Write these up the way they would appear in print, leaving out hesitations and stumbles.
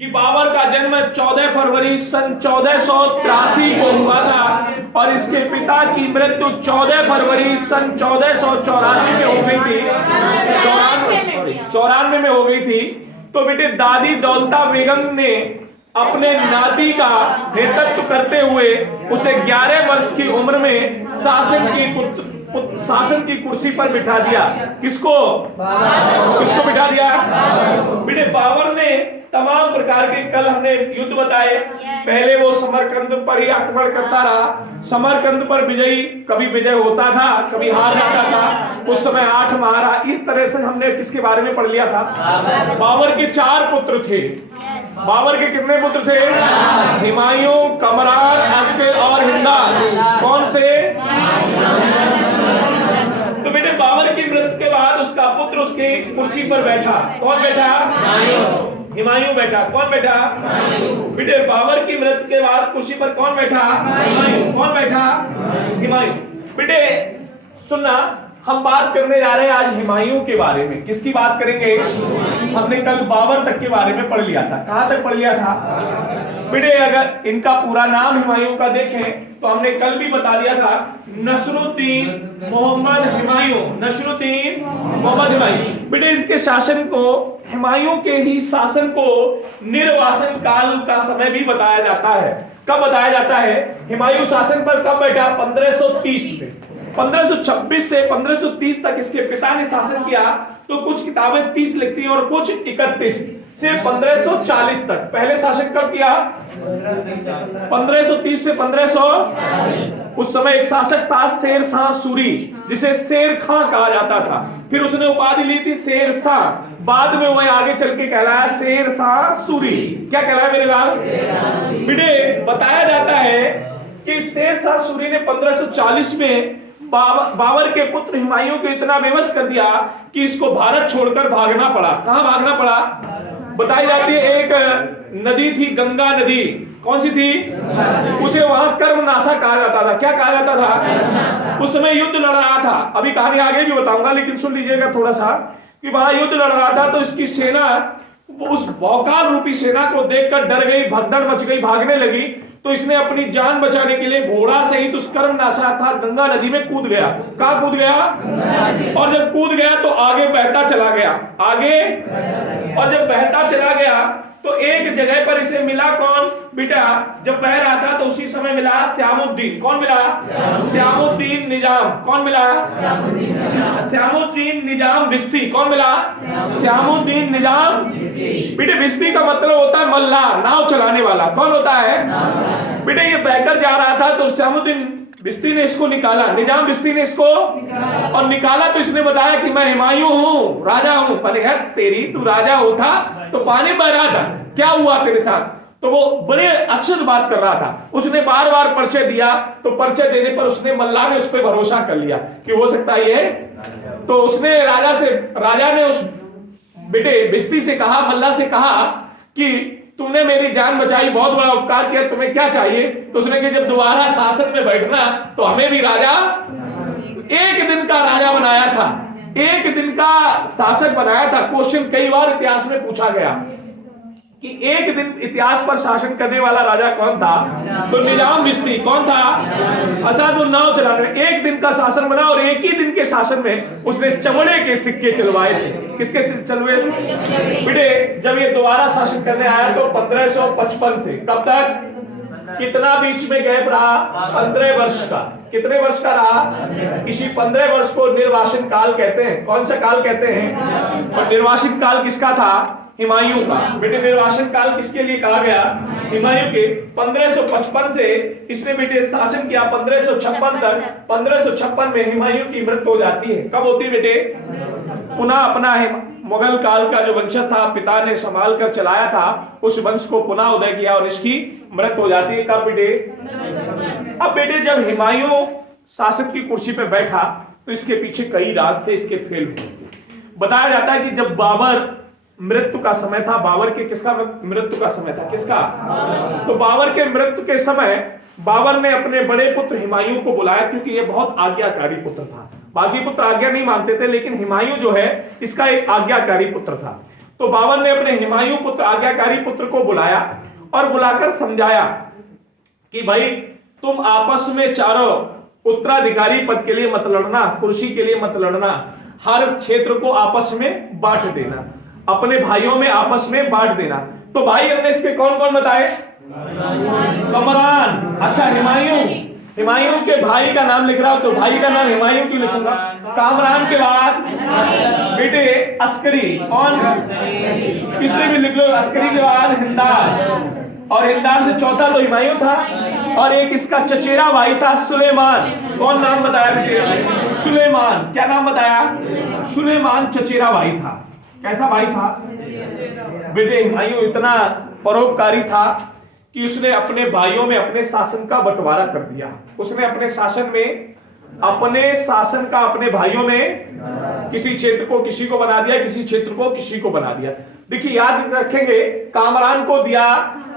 कि बाबर का जन्म 14 फरवरी सन 1483 को हुआ था और इसके पिता की मृत्यु 14 फरवरी सन 1484 में हो गई थी, 94 में हो गई थी। तो बेटे दादी दौलता बेगम ने अपने नाती का नेतृत्व करते हुए उसे 11 वर्ष की उम्र में शासन की कुर्सी पर बिठा दिया। किसको बिठा दिया? बेटे बाबर ने तमाम प्रकार के, कल हमने युद्ध बताए, पहले वो समरकंद पर ही आक्रमण करता रहा। समरकंद पर विजयी, कभी विजय होता था, कभी हार जाता था। उस समय 8 महारा, इस तरह से हमने किसके बारे में पढ़ लिया था? बाबर के 4 पुत्र थे। बाबर के कितने पुत्र थे? हुमायूं, कमरान, अस्कर और हिंदाल। कौन थे? तो बेटे बाबर की मृत्यु के बाद उसका पुत्र उसकी कुर्सी पर बैठा। कौन बैठा? हुमायूं बैठा। कौन बैठा? बेटे बाबर की मृत्यु के बाद कुर्सी पर कौन बैठा? हुमायूं। कौन बैठा? हुमायूं। बेटे सुनना, हम बात करने जा रहे हैं आज हुमायूं के बारे में। किसकी बात करेंगे? हमने कल बाबर तक के बारे में पढ़ लिया था। कहां तक पढ़ लिया था? बेटे अगर इनका पूरा नाम हुमायूं का देखें तो हमने कल भी बता दिया था, नसरुद्दीन मोहम्मद हुमायूं। नसरुद्दीन मोहम्मद हुमायूं। बेटे इनके शासन को, हुमायूं के ही शासन को निर्वासन काल का समय भी बताया जाता है। कब बताया जाता है? हुमायूं शासन पर कब बैठा? 1530 में। 1526 से 1530 तक इसके पिता ने शासन किया। तो कुछ किताबें 30 लिखती हैं और कुछ 31 से 1540 तक। पहले शासन कब किया? 1530 से 1540। उस समय एक शासक था शेर शाह सूरी, जिसे शेर खां कहा जाता था। फिर उसने उपाधि ली थी शेर शाह। बाद में वह आगे चल के कहलाया शेर शाह सूरी। क्या कहलाया मेरे लाल? बेटे बताया जाता है कि शेर शाह सूरी ने 1540 में बाबर के पुत्र हुमायूं को इतना बेबस कर दिया कि इसको भारत छोड़कर भागना पड़ा। कहां भागना पड़ा? बताई जाती है एक नदी थी, गंगा नदी। कौन सी थी? उसे वहां कर्मनाशा कहा जाता था। क्या कहा जाता था? उस समय युद्ध लड़ रहा था। अभी कहानी आगे भी बताऊंगा, लेकिन सुन लीजिएगा थोड़ा सा कि वहां युद्ध लड़ रहा था। तो इसकी सेना उस भौकाल रूपी सेना को देखकर डर गई, भगदड़ मच गई, भागने लगी। तो इसने अपनी जान बचाने के लिए घोड़ा सहित उस कर्मनाशा अर्थात गंगा नदी में कूद गया। कहां कूद गया? और जब कूद गया तो आगे बहता चला गया। आगे, और जब बहता चला गया तो एक जगह पर इसे मिला कौन? बेटा जब बह रहा था तो उसी समय मिला श्यामुद्दीन। कौन मिला? श्यामुद्दीन निजाम। कौन मिला? श्यामुद्दीन निजाम बिस्ती। कौन मिला? श्यामुद्दीन निजाम। बेटे बिस्ती का मतलब होता है मल्लाह, नाव चलाने वाला। कौन होता है? बेटे ये बहकर जा रहा था तो श्यामुद्दीन बिस्ती ने इसको निकाला, निजाम बिस्ती ने इसको और निकाला। तो इसने बताया कि मैं हुमायूं हूं, राजा हूं। मैंने कहा तेरी, तू राजा होता तो पानी बह रहा था, क्या हुआ तेरे साथ? तो वो बड़े अच्छे से बात कर रहा था। उसने बार बार परिचय दिया। तो परिचय देने पर उसने, मल्लाह ने उस पर भरोसा कर लिया कि हो सकता है ये। तो उसने राजा ने उस बेटे बिस्ती से कहा, मल्लाह से कहा कि तुमने मेरी जान बचाई, बहुत बड़ा उपकार किया, तुम्हें क्या चाहिए? तो उसने कहा जब दोबारा शासन में बैठना तो हमें भी राजा, एक दिन का राजा बनाया था, एक दिन का शासक बनाया था। क्वेश्चन कई बार इतिहास में पूछा गया कि एक दिन इतिहास पर शासन करने वाला राजा कौन था? तो निजाम बिस्ती। कौन था? आजाद वो नाव चलाने में एक दिन का शासन बना और एक ही दिन के शासन में उसने चमड़े के सिक्के चलवाए थे। किसके चलवाए? बेटे जब ये दोबारा शासन करने आया तो 1555 से कब तक, कितना बीच में गैप रहा? 15 वर्ष का। कितने वर्ष का रहा? इसी 15 वर्ष को निर्वासन काल कहते हैं। कौन सा काल कहते हैं? और निर्वासन काल किसका था? हुमायूं का। बेटे निर्वासन काल किसके लिए कहा गया? हुमायूं के। 1555 से इसने बेटे शासन किया 1556 तक। 1556 में हुमायूं की मृत्यु हो जाती है। कब होती है बेटे? पुनः अपना मुगल काल का जो वंश था, पिता ने संभाल कर चलाया था, उस वंश को पुनः उदय किया और इसकी मृत्यु हो जाती है। कब बेटे? अब बेटे जब हुमायूं शासक की कुर्सी पर बैठा तो इसके पीछे कई राज थे, इसके फेल हुए। बताया जाता है कि जब बाबर मृत्यु का समय था, बाबर के किसका मृत्यु का समय था? किसका? तो बाबर के मृत्यु के समय बाबर ने अपने बड़े पुत्र हुमायूं को बुलाया, क्योंकि ये बहुत आज्ञाकारी पुत्र था। बाकी पुत्र आज्ञा नहीं मानते थे, लेकिन हुमायूं जो है इसका एक आज्ञाकारी पुत्र था। तो बाबर ने अपने हुमायूं पुत्र आज्ञाकारी पुत्र को बुलाया और बुलाकर समझाया कि भाई तुम आपस में चारों उत्तराधिकारी पद के लिए मत लड़ना, कुर्सी के लिए मत लड़ना, हर क्षेत्र को आपस में बांट देना, अपने भाइयों में आपस में बांट देना। तो भाई हमने इसके कौन कौन बताए? कमरान। अच्छा, हुमायूं के भाई का नाम लिख रहा हूं तो भाई का नाम हुमायूं क्यों लिखूंगा? कामरान के बाद बेटे अस्करी, कौन? किसी भी लिख लो। अस्करी के बाद हिंदाल, और हिंदाल से चौथा तो हुमायूं था, और एक इसका चचेरा भाई था सुलेमान। कौन नाम बताया बेटे? सुलेमान। क्या नाम बताया? सुलेमान चचेरा भाई था। कैसा भाई था बेटे? हुमायूं इतना परोपकारी था कि उसने अपने भाइयों में अपने शासन का बंटवारा कर दिया। उसने अपने शासन का अपने भाइयों में किसी क्षेत्र को किसी को बना दिया, किसी क्षेत्र को किसी को बना दिया। देखिए याद रखेंगे, कामरान को दिया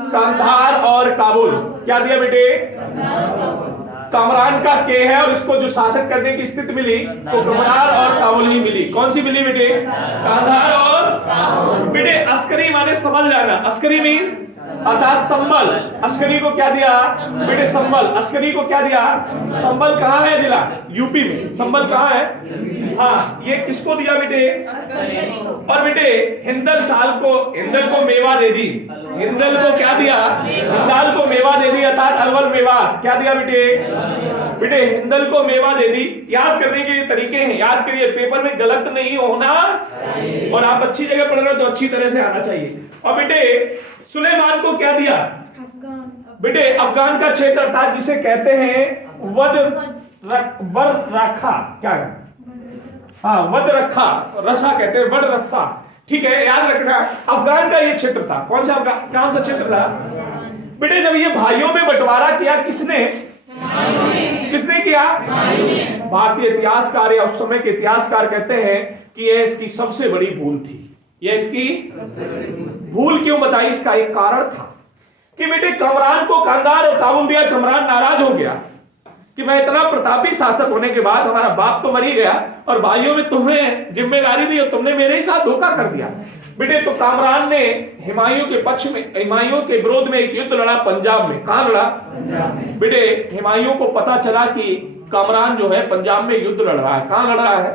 कांधार और काबुल। क्या दिया बेटे? कामरान का के है, और इसको जो शासन करने की स्थिति मिली तो कामरान और काबुल ही मिली। कौन सी मिली बेटे? कांधार और बेटे अस्करी माने समझ जाना। अस्करी मीन अर्थात संबल। अस्करी को क्या दिया बेटे? संबल। अस्करी को क्या दिया? संबल। कहाँ है जिला? यूपी में। संबल कहाँ है? हाँ, ये किसको दिया बेटे? और बेटे हिंदल को मेवा दे दी। हिंदल को क्या दिया? हिंदाल को मेवा दे दी, अर्थात अलवर मेवात। क्या दिया बेटे? हिंदल को मेवा दे दी। याद करने के ये तरीके हैं, याद करिए, पेपर में गलत नहीं होना, और आप अच्छी जगह पढ़ रहे हो तो अच्छी तरह से आना चाहिए। और बेटे सुलेमान को क्या दिया बेटे? अफगान का क्षेत्र था जिसे कहते हैं वद रखा। क्या है? हाँ, वद रखा, रसा कहते हैं, वड रसा। ठीक है, याद रखना, अफगान का ये क्षेत्र था। कौन सा क्षेत्र था बेटे? जब ये भाइयों में बंटवारा किया किसने किया? भारतीय इतिहासकार या उस समय के इतिहासकार कहते हैं कि यह इसकी सबसे बड़ी भूल थी। यह इसकी भूल क्यों बताई? इसका एक कारण था कि बेटे कमरान को कांधार और काबुल दिया। कमरान नाराज हो गया कि मैं इतना प्रतापी शासक होने के बाद, हमारा बाप तो मर ही गया और भाइयों में तुम्हें जिम्मेदारी दी और तुमने मेरे ही साथ धोखा कर दिया बेटे। तो कामरान ने हुमायूं के पक्ष में, हुमायूं के विरोध में एक युद्ध लड़ा पंजाब में। कहां लड़ा? बेटे हुमायूं को पता चला कि कामरान जो है पंजाब में युद्ध लड़ रहा है। कहां लड़ रहा है?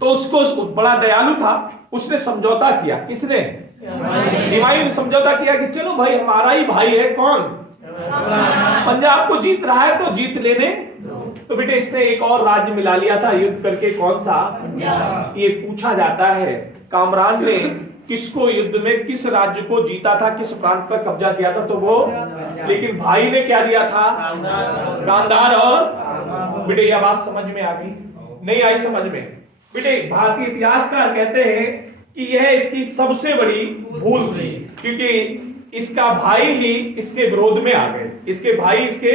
तो उसको बड़ा दयालु था, उसने समझौता किया। किसने? हुमायूं ने समझौता किया कि चलो भाई, हमारा ही भाई है। कौन? पंजाब को जीत रहा है तो जीत लेने। तो बेटे इसने एक और राज्य मिला लिया था युद्ध करके। कौन सा? ये पूछा जाता है कामरान ने किसको युद्ध में, किस राज्य को जीता था, किस प्रांत पर कब्जा किया था, तो वो, लेकिन भाई ने क्या दिया था? गांधार। और बेटे यह बात समझ में आ गई? नहीं आई समझ में? बेटे भारतीय इतिहासकार कहते हैं कि यह इसकी सबसे बड़ी भूल थी, क्योंकि इसका भाई ही इसके विरोध में आ गए। इसके भाई इसके,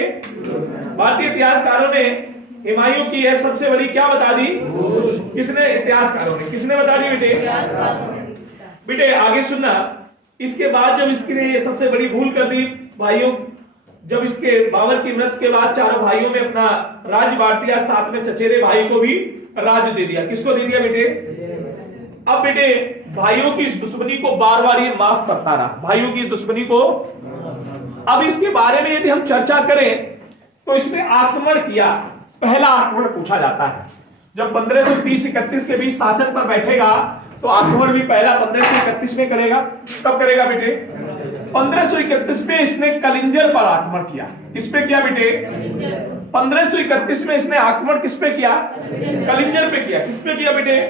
भारतीय इतिहासकारों ने हुमायूं की यह सबसे बड़ी क्या बता दी? किसने? इतिहासकारों ने। किसने बता दी बेटे? बेटे आगे सुनना। इसके बाद जब इसने ये सबसे बड़ी भूल कर दी भाइयों, जब इसके बाबर की मृत्यु के बाद चारों भाइयों में अपना राज्य बांट दिया, साथ में चचेरे भाई को भी राज्य दे दिया। किसको दे दिया बेटे? अब बेटे भाइयों की इस दुश्मनी को बार बार ये माफ करता रहा, भाइयों की दुश्मनी को। अब इसके बारे में यदि हम चर्चा करें तो इसने आक्रमण किया। पहला आक्रमण पूछा जाता है जब 1530-31 के बीच शासन पर बैठेगा तो आक्रमण भी पहला 1531 में करेगा। कब करेगा बेटे? 1531 में इसने कलिंजर पर आक्रमण किया। किस पे किया बेटे? 1531 में इसने आक्रमण किस पे किया? कलिंजर पे किया। किस पे किया बेटे?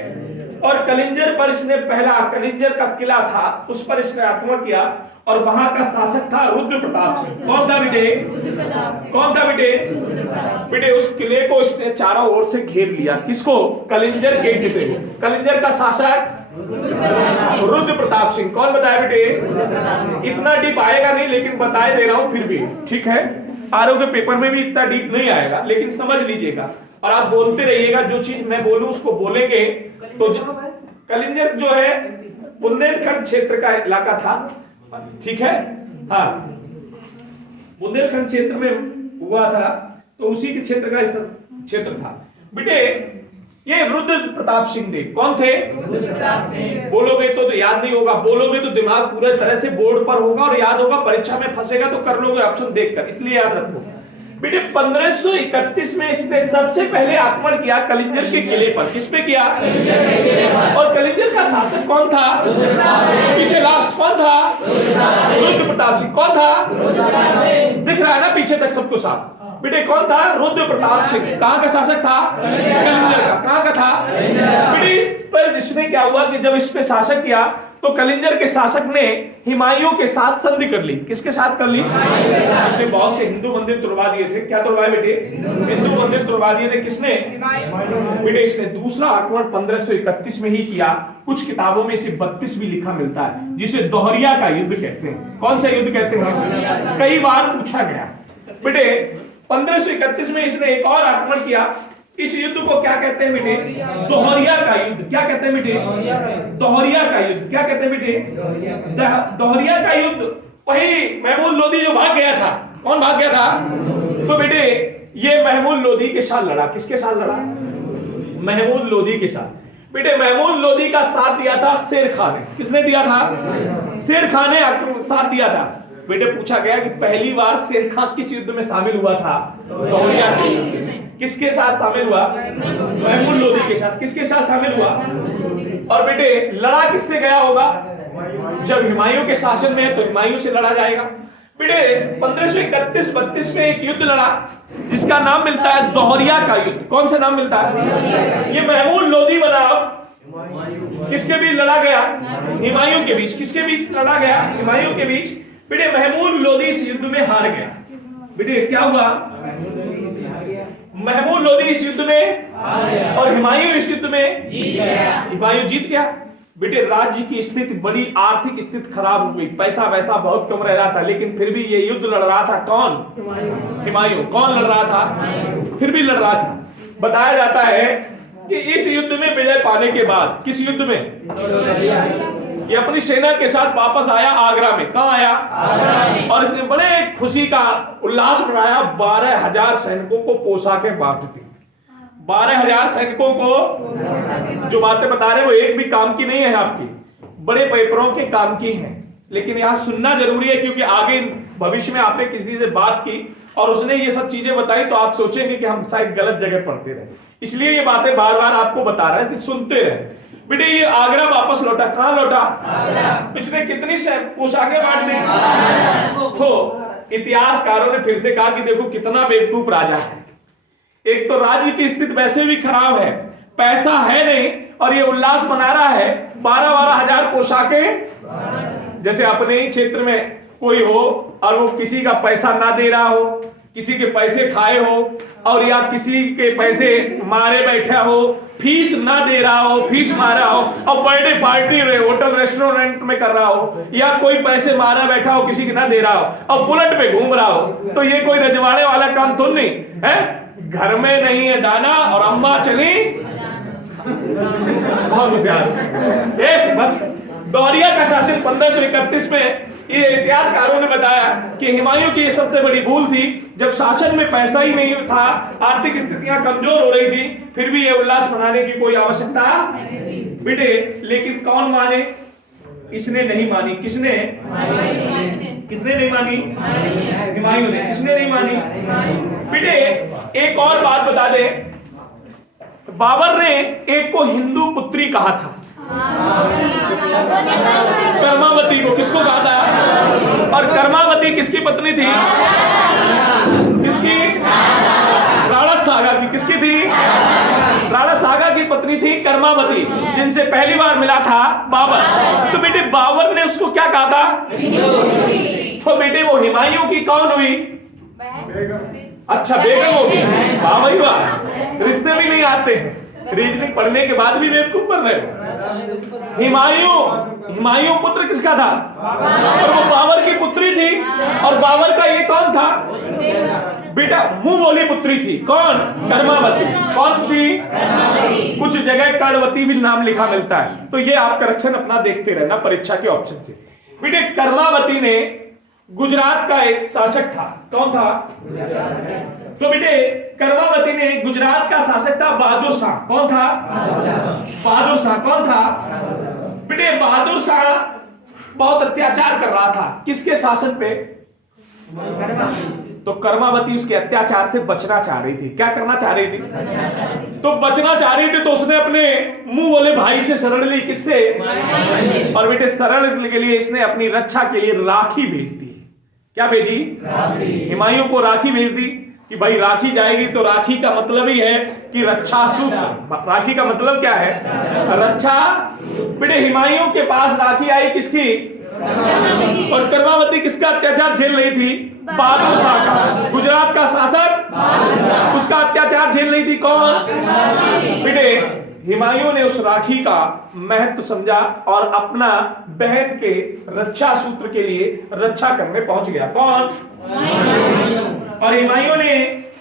और कलिंजर पर इसने पहला, कलिंजर का किला था उस पर इसने आक्रमण किया, और वहां का शासक था रुद्र प्रताप सिंह। कौन था बेटे? कौन था बेटे? बेटे उस किले को इसने चारों ओर से घेर लिया। किसको? कलिंजर के किले को। कलिंजर का शासक रुद्र प्रताप सिंह। कौन बताया बेटे? इतना डीप आएगा नहीं, लेकिन बताए दे रहा हूं फिर भी, ठीक है? आरोग्य पेपर में भी इतना डीप नहीं आएगा, लेकिन समझ लीजिएगा और आप बोलते रहिएगा। जो चीज मैं बोलूं उसको बोलेंगे तो कलिंजर जो है बुंदेलखंड क्षेत्र का इलाका था, ठीक है? हाँ, बुंदेलखंड क्षेत्र में हुआ था, तो उसी के क्षेत्र का क्षेत्र था बेटे। ये रुद्र प्रताप सिंह देव कौन थे? बोलोगे तो याद नहीं होगा, बोलोगे तो दिमाग पूरे तरह से बोर्ड पर होगा और याद होगा, परीक्षा में फंसेगा तो कर लोगे ऑप्शन देखकर, इसलिए याद रखो बेटे। 1531 में इसने सबसे पहले आक्रमण किया कलिंजर के किले पर। किस पे किया? और कलिंजर का शासक कौन था? पीछे लास्ट कौन था? रुद्र प्रताप सिंह। कौन था? दिख रहा है ना पीछे तक सबको साफ बेटे? कौन था? रुद्र प्रताप सिंह। कहां का शासक था? कलिंजर का। कहां का था बेटे? इस पर इसने क्या हुआ कि जब इस पे शासक किया तो कलिंजर के शासक ने हुमायूं के साथ संधि कर ली। किसके साथ कर ली? इसने बहुत से हिंदू मंदिर तुड़वा दिए थे। क्या तुड़वाए बेटे? हिंदू मंदिर तुड़वा दिए थे। किसने? बेटे इसने दूसरा आक्रमण 1531 में ही किया। कुछ किताबों में इसे 32 भी लिखा मिलता है, जिसे दोहरिया का युद्ध कहते हैं। कौन सा युद्ध कहते हैं? कई बार पूछा गया बेटे। 1531 में इसने एक और आक्रमण किया। इस युद्ध को क्या कहते हैं बेटे? दोहरिया का युद्ध। क्या कहते हैं बेटे? दोहरिया का युद्ध। क्या कहते हैं बेटे? दोहरिया का युद्ध। वही महमूद लोदी जो भाग गया था। कौन भाग गया था? तो बेटे ये महमूद लोदी के साथ लड़ा। किसके साथ लड़ा? महमूद लोदी के साथ। बेटे महमूद लोदी का साथ दिया था शेर खान ने। किसने दिया था? शेर खान ने साथ दिया था। बेटे पूछा गया कि पहली बार शेर खान किस युद्ध में शामिल हुआ था? दोहरिया के युद्ध में। किसके साथ शामिल हुआ? महमूद लोदी के साथ। किसके साथ शामिल हुआ? और बेटे लड़ा किससे गया होगा? जब हुमायूं के शासन में है तो हुमायूं से लड़ा जाएगा। बेटे 1531-32 में एक युद्ध लड़ा जिसका नाम मिलता है दोहरिया का युद्ध। कौन सा नाम मिलता है? ये महमूद लोदी बना। किसके बीच लड़ा गया? हुमायूं के बीच। किसके बीच लड़ा गया? हुमायूं के बीच। बेटे महमूद लोदी इस युद्ध में हार गया। बेटे क्या हुआ? महमूद लोदी इस युद्ध में और हुमायूं इस युद्ध में हुमायूं जीत गया। बेटे राज्य की स्थिति, बड़ी आर्थिक स्थिति खराब हो गई, पैसा वैसा बहुत कम रह रहा था, लेकिन फिर भी ये युद्ध लड़ रहा था। कौन? हुमायूं। कौन लड़ रहा था? फिर भी लड़ रहा था। बताया जाता है कि इस युद्ध में विजय पाने के बाद, किस युद्ध में, ये अपनी सेना के साथ वापस आया आगरा में। कहां आया? और इसने बड़े खुशी का उल्लास मनाया। 12,000 सैनिकों को पोशाकें बांट दी। 12,000 सैनिकों को जो बातें बता रहे वो एक भी काम की नहीं है आपकी, बड़े पेपरों के काम की हैं, लेकिन यहां सुनना जरूरी है क्योंकि आगे भविष्य में आपने किसी से बात की और उसने ये सब चीजें बताई तो आप सोचेंगे कि हम शायद गलत जगह पढ़ते रहे। इसलिए ये बातें बार बार आपको बता रहे हैं कि सुनते रहे। बेटे ये आगरा वापस लौटा। कहां लौटा? पिछले कितनी पोशाकें बांट दी। तो इतिहासकारों ने फिर से कहा कि देखो कितना बेवकूफ राजा है। एक तो राज्य की स्थिति वैसे भी खराब है, पैसा है नहीं, और ये उल्लास मना रहा है। 12-12 हजार पोशाकें। जैसे अपने ही क्षेत्र में कोई हो और वो किसी का पैसा ना दे रहा हो, किसी के पैसे खाए हो, और या किसी के पैसे मारे बैठा हो, फीस ना दे रहा हो, फीस मारा हो, और बर्थडे पार्टी होटल रेस्टोरेंट में कर रहा हो, या कोई पैसे मारा बैठा हो किसी के ना दे रहा हो, और बुलेट पे घूम रहा हो, तो ये कोई रजवाड़े वाला काम तो नहीं है। घर में नहीं है दाना और अम्मा चली बहुत होशियार। बस दोहरिया का शासन 1531 में, ये इतिहासकारों ने बताया कि हुमायूं की ये सबसे बड़ी भूल थी। जब शासन में पैसा ही नहीं था, आर्थिक स्थितियां कमजोर हो रही थी, फिर भी ये उल्लास मनाने की कोई आवश्यकता बेटे। लेकिन कौन माने? इसने नहीं मानी। किसने? किसने नहीं मानी? हुमायूं ने। किसने नहीं मानी बेटे? एक और बात बता दे, बाबर ने एक को हिंदू पुत्री कहा था, कर्मावती को। किसको कहा था? और कर्मावती किसकी पत्नी थी? किसकी? राणा सागा की। किसकी थी? राणा सागा की पत्नी थी कर्मावती, जिनसे पहली बार मिला था बाबर। तो बेटे बाबर ने उसको क्या कहा था? तो बेटे वो हुमायूं की कौन हुई? अच्छा बेगम होगी। वाह भाई वाह, रिश्ते भी नहीं आते हैं, रीजनिंग पढ़ने के बाद भी बेवकूफ बन रहे हो। हुमायूं पुत्र किसका था? और वो बाबर की पुत्री थी। और बाबर का ये कौन था बेटा? मुंह बोली पुत्री थी। कौन? कर्मावती। कौन थी? कुछ जगह कर्णवती भी नाम लिखा मिलता है, तो ये आप करेक्शन अपना देखते रहना परीक्षा के ऑप्शन से। बेटे कर्मावती ने गुजरात का एक शासक था। कौन था? तो बेटे कर्मावती ने, गुजरात का शासक था बहादुर शाह। कौन था? बहादुर शाह। कौन था? बेटे बहादुर शाह बहुत अत्याचार कर रहा था। किसके शासन पे? तो कर्मावती उसके अत्याचार से बचना चाह रही थी। क्या करना चाह रही थी? तो बचना चाह रही थी, तो उसने अपने मुंह बोले भाई से शरण ली। किससे? और बेटे शरण के लिए इसने अपनी रक्षा के लिए राखी भेज दी। क्या भेजी? हुमायूं को राखी भेज दी कि भाई राखी जाएगी। तो राखी का मतलब ही है कि रक्षा सूत्र। राखी का मतलब क्या है? रक्षा। बेटे हुमायूं के पास राखी आई किसकी? और कर्मावती किसका अत्याचार झेल रही थी? बहादुर शाह का। गुजरात का शासक, उसका अत्याचार झेल रही थी। कौन? बेटे हुमायूं ने उस राखी का महत्व समझा और अपना बहन के रक्षा सूत्र के लिए रक्षा करने पहुंच गया। कौन? और हुमायूं ने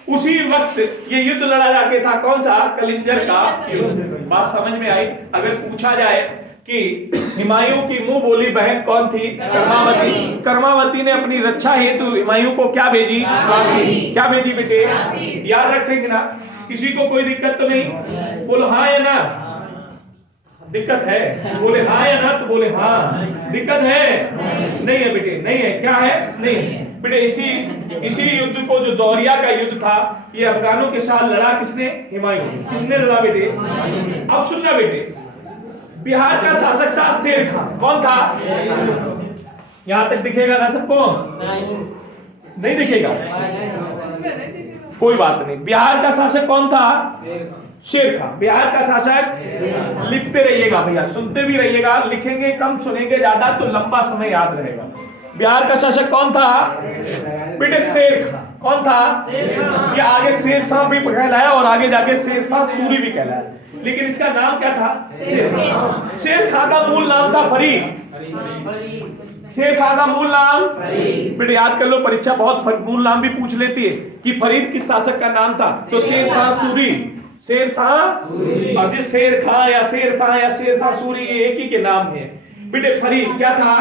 उसी वक्त ये युद्ध लड़ा जाके था। कौन सा? कलिंजर का युद्ध। बात समझ में आई? अगर पूछा जाए कि हुमायूं की मुंह बोली बहन कौन थी? कर्मावती। कर्मावती ने अपनी रक्षा हेतु हुमायूं को क्या भेजी? राखी। क्या भेजी बेटे? याद रखेंगे ना? किसी को कोई दिक्कत तो नहीं? बोलो हाँ या ना। दिक्कत है? बोले हाँ या ना। तो बोले हाँ। दिक्कत है? नहीं है बेटे, नहीं है। क्या है? नहीं है बेटे। इसी युद्ध को, जो दौरिया का युद्ध था, ये अफगानों के साथ लड़ा किसने? हुमायूं। किसने लड़ा बेटे? अब सुनना बेटे, बिहार का शासक था शेर खान। कौन था? यहां तक दिखेगा ना सबको? नहीं दिखेगा? कोई बात नहीं। बिहार का शासक कौन था? शेर खान। बिहार का शासक, लिखते रहिएगा भैया, सुनते भी रहिएगा। लिखेंगे कम, सुनेंगे ज्यादा, तो लंबा समय याद रहेगा। बिहार का शासक कौन था बेटे? शेर खान। कौन था? ये आगे शेर शाह भी कहलाया और आगे जाके शेर शाह सूरी भी कहलाया, लेकिन इसका नाम क्या था? शेर खां का मूल नाम था फरीद। शेर खां का मूल नाम बेटे याद कर लो, परीक्षा बहुत मूल नाम भी पूछ लेती है कि फरीद किस शासक का नाम था। तो शेर शाह सूरी, शेर शाह। और ये शेर खां या शेर शाह या शेर शाह सूरी, ये एक ही के नाम है बेटे। फरीद क्या था?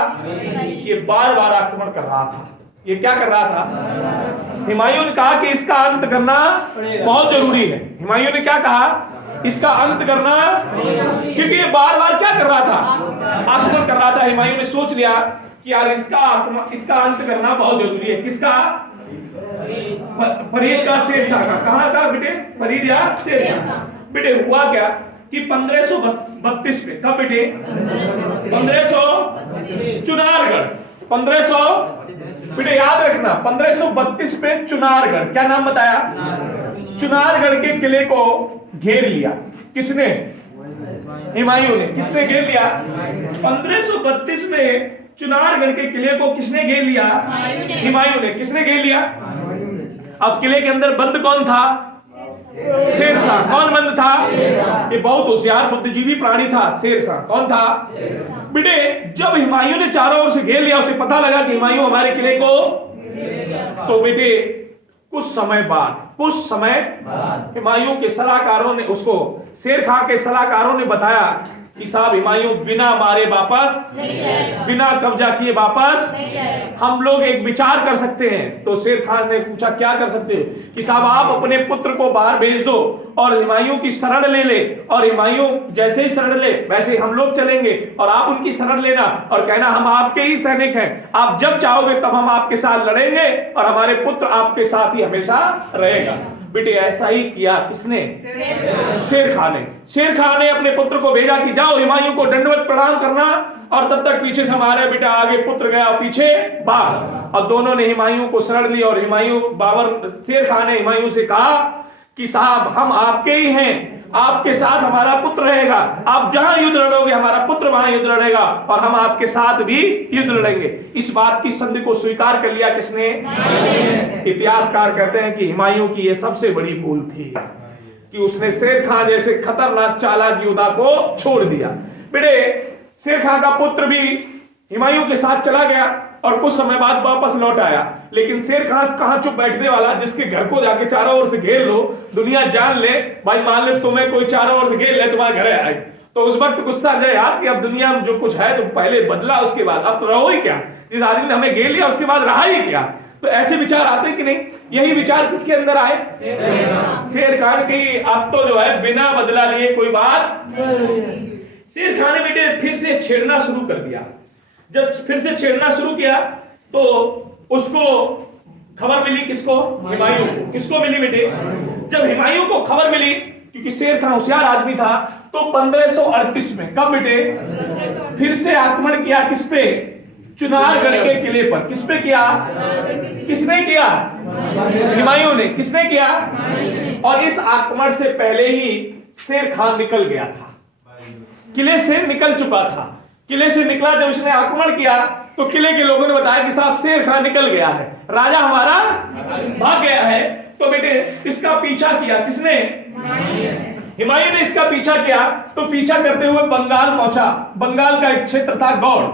ये बार बार आक्रमण कर रहा था। ये क्या कर रहा था? हुमायूं ने कहा कि इसका अंत करना बहुत जरूरी है। हुमायूं ने क्या कहा? इसका अंत करना, क्योंकि ये बार बार क्या कर रहा था? आक्रमण कर रहा था। हुमायूं ने सोच लिया कि यार इसका अंत करना बहुत जरूरी है। किसका? फरीद का, शेर शाह का। कहां का बेटे? फरीद या शेर शाह। बेटे हुआ क्या कि 1532 में, कब बेटे? 1500 चुनारगढ़। 1500 बेटे याद रखना, 1532 में चुनारगढ़। क्या नाम बताया? चुनारगढ़ के किले को घेर लिया। किसने? हुमायूं ने। किसने घेर लिया? 1532 में चुनारगढ़ के किले को किसने घेर लिया? हुमायूं ने। किसने घेर लिया? अब किले के अंदर बंद कौन था? शेर शाह। कौन बंद था? ये बहुत होशियार बुद्धिजीवी प्राणी था शेर शाह। कौन था बेटे? जब हुमायूं ने चारों ओर से घेर लिया, उसे पता लगा कि हुमायूं हमारे किले को, तो बेटे कुछ समय बाद हुमायूं के सलाहकारों ने उसको, शेर खां के सलाहकारों ने बताया कि साहब हुमायूं बिना मारे वापस, बिना कब्जा किए वापस, हम लोग एक विचार कर सकते हैं। तो शेर खान ने पूछा क्या कर सकते हो? कि साहब आप अपने पुत्र को बाहर भेज दो और हुमायूं की शरण ले ले, और हुमायूं जैसे ही शरण ले वैसे ही हम लोग चलेंगे, और आप उनकी शरण लेना और कहना हम आपके ही सैनिक हैं, आप जब चाहोगे तब हम आपके साथ लड़ेंगे और हमारे पुत्र आपके साथ ही हमेशा रहेगा। बेटे ऐसा ही किया। किसने? शेर खान ने। शेर खान ने अपने पुत्र को भेजा कि जाओ हुमायूं को दंडवत प्रणाम करना, और तब तक पीछे से हमारे बेटा आगे पुत्र गया और पीछे बाप। और दोनों ने हुमायूं को शरण ली, और शेर खान ने हुमायूं से कहा कि साहब हम आपके ही हैं, आपके साथ हमारा पुत्र रहेगा, आप जहां युद्ध लड़ोगे हमारा पुत्र वहां युद्ध लड़ेगा, और हम आपके साथ भी युद्ध लड़ेंगे। इस बात की संधि को स्वीकार कर लिया। किसने? इतिहासकार कहते हैं कि हुमायूं की यह सबसे बड़ी भूल थी कि उसने शेर खान जैसे खतरनाक चालाक योद्धा को छोड़ दिया। बेटे शेर खान का पुत्र भी हुमायूं के साथ चला गया और कुछ समय बाद वापस लौट आया, लेकिन शेर खान कहां चुप बैठने वाला, जिसके घर को जाके चारों ओर से घेर लो, दुनिया जान ले, भाई मान ले तुम्हें कोई चारों ओर से घेर ले, तुम्हारे घर आए, तो उस वक्त गुस्सा जाए याद कि अब दुनिया में जो कुछ है तो पहले बदला, उसके बाद अब तो रहो ही क्या? जिस आदमी ने हमें घेर लिया उसके बाद रहा ही क्या? तो ऐसे विचार आते कि नहीं? यही विचार किसके अंदर आए? शेर खान की। अब तो जो है बिना बदला लिए कोई बात। शेर खान ने बेटे फिर से छेड़ना शुरू कर दिया। जब फिर से छेड़ना शुरू किया तो उसको खबर मिली, किसको? हुमायूं को। किसको मिली बेटे? जब हुमायूं को खबर मिली, क्योंकि शेर खान होशियार आदमी था, तो 1538 में, कब बेटे? फिर से आक्रमण किया। किस पे? चुनारगढ़ के किले पर। किस पे किया? किसने किया? हुमायूं ने। किसने किया? और इस आक्रमण से पहले ही शेर खान निकल गया था, किले से निकल चुका था। किले से निकला, जब इसने आक्रमण किया तो किले के लोगों ने बताया कि साहब शेर खान निकल गया है, राजा हमारा भाग गया है। तो बेटे इसका पीछा किया। किसने? हुमायूं ने इसका पीछा किया। तो पीछा करते हुए बंगाल पहुंचा। बंगाल का एक क्षेत्र था गौड़।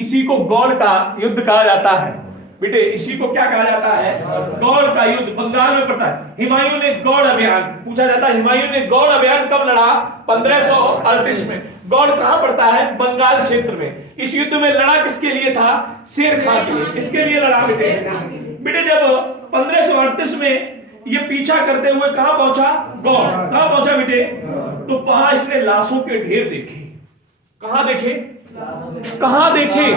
इसी को गौड़ का युद्ध कहा जाता है बेटे। इसी को क्या कहा जाता है? गौड़ का युद्ध। बंगाल में पड़ता है। हुमायूं ने गौड़ अभियान, पूछा जाता है हुमायूं ने गौड़ अभियान कब लड़ा? 1538 में। गौड़ कहां पड़ता है? बंगाल क्षेत्र में। इस युद्ध में लड़ा किसके लिए था? शेर खान के लिए। किसके लिए लड़ा बेटे? बेटे जब 1538 में ये पीछा करते हुए कहां पहुंचा? गौड़। कहां पहुंचा बेटे? तो वहां इसने लाशों के ढेर देखे। कहां देखे? कहां देखे?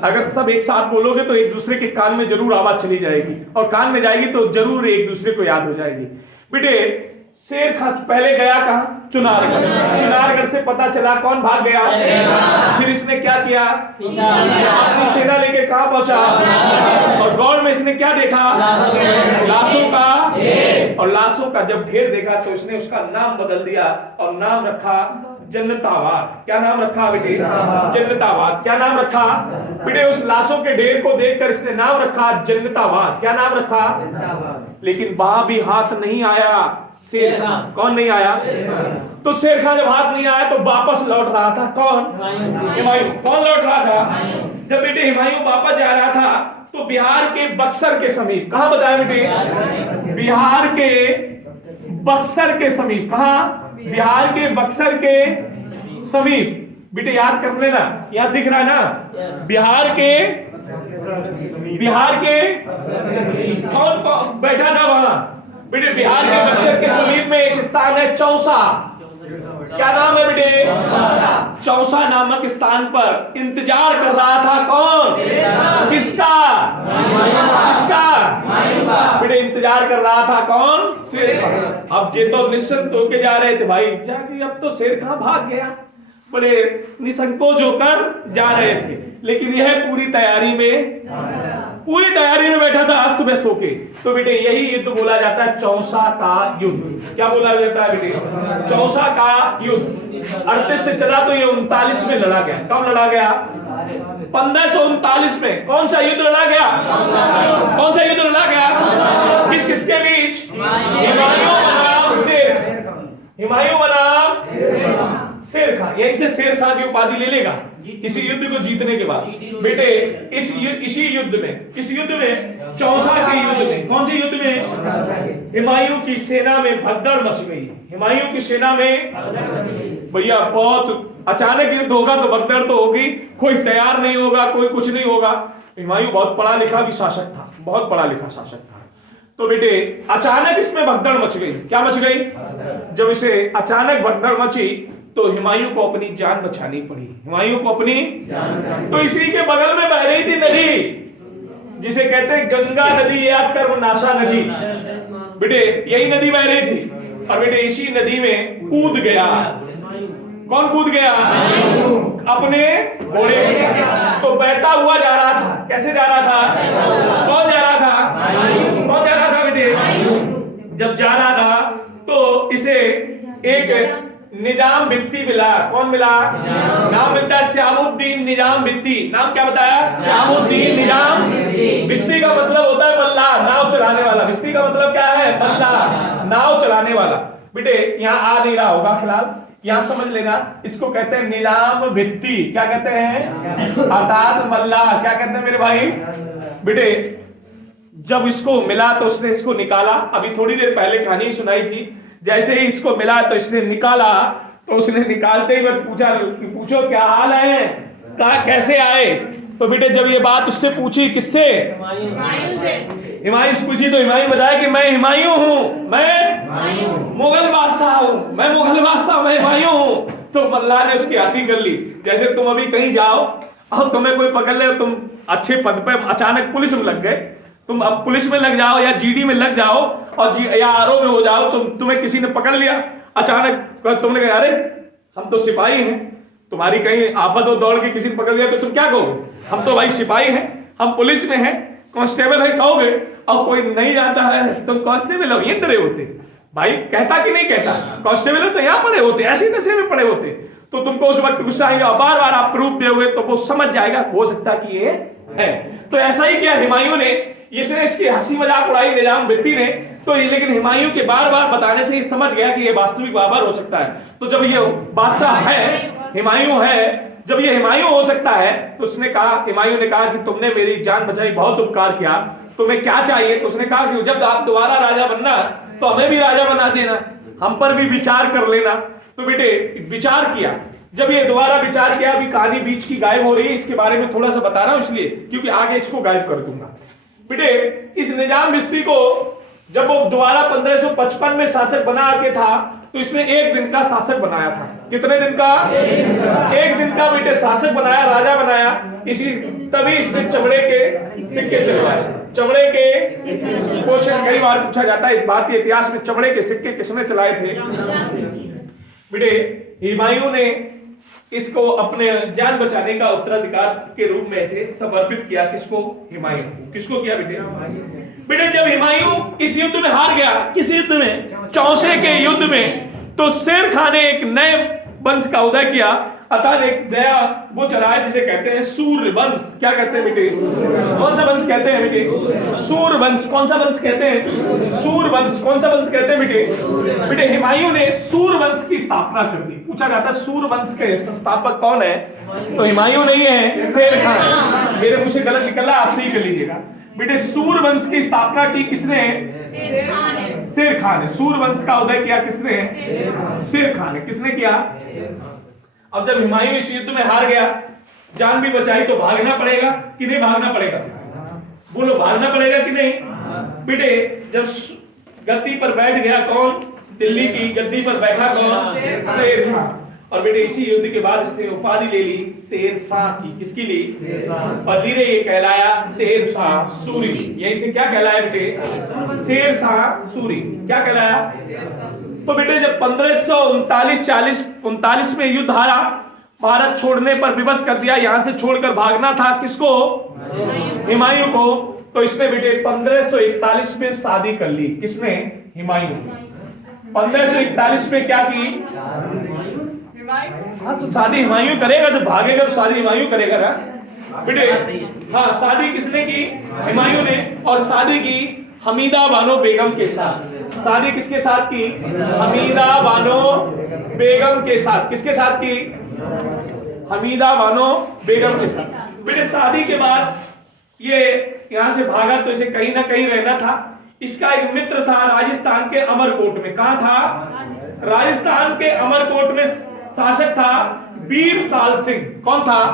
अगर सब एक साथ बोलोगे तो एक दूसरे के कान में जरूर आवाज चली जाएगी, और कान में जाएगी तो जरूर एक दूसरे को याद हो जाएगी। बेटे शेर खान पहले गया कहां? चुनारगढ़। चुनारगढ़ से पता चला कौन भाग गया? फिर इसने क्या किया? अपनी सेना लेके कहां पहुंचा? और गौड़ में इसने क्या देखा? लाशों का। और लाशों का जब ढेर देखा तो इसने उसका नाम बदल दिया और नाम रखा जन्नताबाद। क्या नाम रखा बेटे? जन्नताबाद। क्या नाम रखा बेटे? उस लाशों के ढेर को देखकर इसने नाम रखा जन्नताबाद। क्या नाम रखा? लेकिन वहां भी हाथ नहीं आया शेर खान। कौन नहीं आया? तो शेर खान जब हाथ नहीं आया तो वापस लौट रहा था। कौन? हुमायूं। कौन लौट रहा था? जब बेटे हुमायूं वापस जा रहा था तो बिहार के बक्सर के समीप, कहां बताया बेटे? बिहार के बक्सर के समीप। कहां? बिहार के बक्सर के समीप। बेटे याद कर लेना, यहां दिख रहा है ना? बिहार के कौन बैठा था वहां बेटे? बिहार के बक्सर के समीप में एक स्थान है चौसा। क्या नाम है बेटे? चौसा नामक स्थान पर इंतजार कर रहा था कौन? किसका? किसका बेटे? इंतजार कर रहा था कौन? शेर खान। अब जे तो निश्चिंत होके जा रहे थे भाई, जाके अब तो शेर खान भाग गया, बड़े निसंकोच होकर जा रहे थे। लेकिन यह पूरी तैयारी में बैठा था, अस्त व्यस्त होके। तो बेटे यही युद्ध बोला जाता है चौसा का युद्ध। क्या बोला जाता है बेटे? चौसा का युद्ध। 38 से चला तो ये 39 में लड़ा गया। कब लड़ा गया? 1539 में। कौन सा युद्ध लड़ा गया? कौन सा युद्ध लड़ा गया? किस किसके बीच? हुमायूं बनाम शेर खान। यहीं से शेर शाह की उपाधि ले लेगा इसी युद्ध को जीतने के बाद। बेटे इसी युद्ध में, किस युद्ध में? चौसा के युद्ध में। कौन से युद्ध में? हुमायूं की सेना में भगदड़ मच गई। हुमायूं की सेना में भैया बहुत अचानक युद्ध होगा तो भगदड़ तो होगी, कोई तैयार नहीं होगा, कोई कुछ नहीं होगा। हुमायूं बहुत पढ़ा लिखा भी शासक था, बहुत पढ़ा लिखा शासक था। तो बेटे अचानक इसमें भगदड़ मच गई। क्या मच गई? जब इसे अचानक भगदड़ मची तो हुमायूं को अपनी जान बचानी पड़ी। हुमायूं को अपनी तो इसी के बगल में बह रही थी नदी, जिसे कहते हैं गंगा नदी या कर्मनाशा नदी। बेटे यही नदी बह रही थी और बेटे इसी नदी में कूद गया। कौन कूद गया? अपने घोड़े से। तो बहता हुआ जा रहा था। कैसे जा रहा था? कौन जा रहा था? कौन जा रहा था बेटे? जब जा रहा था तो इसे एक निजाम बित्ती मिला। कौन मिला? नाम मिलता है श्यामुद्दीन निजाम बित्ती। नाम क्या बताया? श्यामुद्दीन निजाम बिस्ती का मतलब होता है मल्लाह, नाव चलाने वाला। बिस्ती का मतलब क्या है? मल्लाह, नाव चलाने वाला। बेटे यहाँ आ नहीं रहा होगा फिलहाल, यहाँ समझ लेना, इसको कहते हैं निजाम बित्ती। क्या कहते हैं? अर्थात मल्लाह। क्या कहते हैं मेरे भाई? बेटे जब इसको मिला तो उसने इसको निकाला। अभी थोड़ी देर पहले कहानी सुनाई थी, जैसे ही इसको मिला तो इसने निकाला, तो उसने निकालते ही पूछो क्या हाल है, कहा कैसे आए? तो बेटे जब ये बात उससे पूछी, किससे? हुमायूं से पूछी, तो हुमायूं बताया कि मैं हुमायूं हूँ, मैं मुगल बादशाह हूँ, मैं मुगल बादशाह, मैं हुमायूं हूँ। तो मल्लाह ने उसकी हंसी कर ली। जैसे तुम अभी कहीं जाओ और तुम्हें कोई पकड़ ले, तुम अच्छे पद पे अचानक पुलिस में लग गए, तुम अब पुलिस में लग जाओ या जीडी में लग जाओ और या आरओ में हो जाओ, तुम्हें किसी ने पकड़ लिया अचानक, तुमने कहा अरे हम तो सिपाही हैं, तुम्हारी कहीं आफत हो, दौड़ के किसी ने पकड़ लिया तो तुम क्या कहोगे? हम तो भाई सिपाही हैं, हम पुलिस में हैं, कांस्टेबल है कहोगे। और कोई नहीं जानता है तुम कांस्टेबल हो, ये डरे होते भाई, कहता कि नहीं कहता? कांस्टेबल तो यहाँ पड़े होते, ऐसे नशे में पड़े होते, तो तुमको उस वक्त गुस्सा आएगा, बार बार आप प्रूफ दोगे तो वो समझ जाएगा, हो सकता कि ये है। तो ऐसा ही क्या हुमायूं ने, इसने इसकी हंसी मजाक उड़ाई निजाम बित्ती ने, तो लेकिन हुमायूं के बार बार बताने से ही समझ गया कि ये वास्तविक बाबर हो सकता है। तो जब ये बादशाह है, हुमायूं है, जब ये हुमायूं हो सकता है, तो उसने कहा, हुमायूं ने कहा कि तुमने मेरी जान बचाई, बहुत उपकार किया, तुम्हें क्या चाहिए? तो उसने कहा कि जब आप दोबारा राजा बनना तो हमें भी राजा बना देना, हम पर भी विचार कर लेना। तो बेटे विचार किया, जब ये दोबारा विचार किया, अभी कहानी बीच की गायब हो रही है, इसके बारे में थोड़ा सा बता रहा हूं इसलिए क्योंकि आगे इसको गायब कर दूंगा। बेटे इस निजाम बिस्ती को जब वो दोबारा 1555 में शासक बना के था, तो इसमें एक दिन का शासक बनाया था। कितने दिन का? एक दिन का बेटे शासक बनाया, राजा बनाया। तभी इसने चमड़े के सिक्के चलवाए। चमड़े के क्वेश्चन कई बार पूछा जाता है भारतीय इतिहास में, चमड़े के सिक्के किसने चलाए थे? बेटे हुमायूं ने इसको अपने जान बचाने का उत्तराधिकार के रूप में से समर्पित किया। किसको? हुमायूं को। किसको किया बेटे? बेटे जब हुमायूं इस युद्ध में हार गया, किस युद्ध में? चौसे के युद्ध में, तो शेर खान ने एक नए वंश का उदय किया, अर्थात एक नया वो चलाया जिसे कहते हैं सूर्य वंश। क्या कहते हैं बेटे? कौन सा वंश कहते हैं बेटे? सूर्य वंश। कौन सा वंश कहते हैं? सूर्य वंश। कौन सा वंश कहते हैं बेटे? बेटे हुमायूं ने सूर्य वंश की स्थापना कर दी। पूछा जाता है सूर्य वंश के संस्थापक कौन है? तो हुमायूं नहीं है, शेर खान। मेरे मुंह से गलत निकला, आप सही कर लीजिएगा। बेटे सूर्य वंश की स्थापना की किसने? शेर खान ने। सूर्य वंश का उदय किया किसने? शेर खान ने। किसने किया? अब जब हुमायूं इस युद्ध में हार गया, जान भी बचाई, तो भागना पड़ेगा कि नहीं भागना पड़ेगा? बोलो, भागना पड़ेगा कि नहीं? बेटे जब गद्दी पर बैठ गया कौन? दिल्ली की गद्दी पर बैठा कौन? शेर खान। और बेटे इसी युद्ध के बाद इसने उपाधि ले ली शेर शाह की। किसकी ली? और धीरे ये कहलाया शेर शाह सूरी। यहीं से क्या कहलाया बेटे? शेर शाह सूरी। क्या कहलाया? तो बेटे जब 1539 में युद्ध हारा, भारत छोड़ने पर विवश कर दिया, यहां से छोड़कर भागना था किसको? हुमायूं को। तो इसने बेटे 1541 में शादी कर ली। किसने? हुमायूं। 1541 में क्या की? हाँ, तो शादी हुमायूं करेगा, तो भागेगा तो शादी हुमायूं करेगा ना बेटे। हाँ, शादी किसने की? हुमायूं ने। और शादी की हमीदा बानो बेगम के साथ। शादी किसके साथ की? हमीदा बानो बेगम के साथ। किसके साथ की? हमीदा बानो बेगम के साथ। बेटे शादी के बाद ये यहां से भागा, तो इसे कहीं ना कहीं रहना था। इसका एक मित्र था राजस्थान के अमरकोट में। कहां था? राजस्थान के अमरकोट में शासक था वीर साल सिंह। कौन था?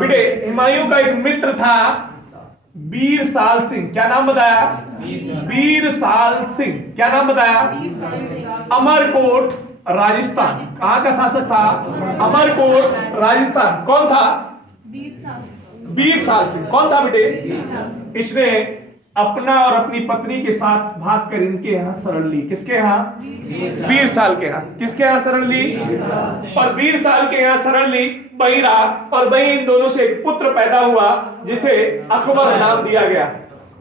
बेटे हुमायूं का एक मित्र था वीर साल सिंह। क्या नाम बताया? वीर साल सिंह। क्या नाम बताया? अमरकोट राजस्थान। कहां का शासक था? अमरकोट राजस्थान। कौन था? वीर साल सिंह। कौन था बेटे? इसने अपना और अपनी पत्नी के साथ भागकर इनके यहाँ शरण ली। किसके यहाँ? वीर साल के यहाँ। किसके यहाँ शरण ली? और वीर साल के यहाँ शरण ली, वहीं रहा, और वहीं इन दोनों से एक पुत्र पैदा हुआ जिसे अकबर नाम दिया गया।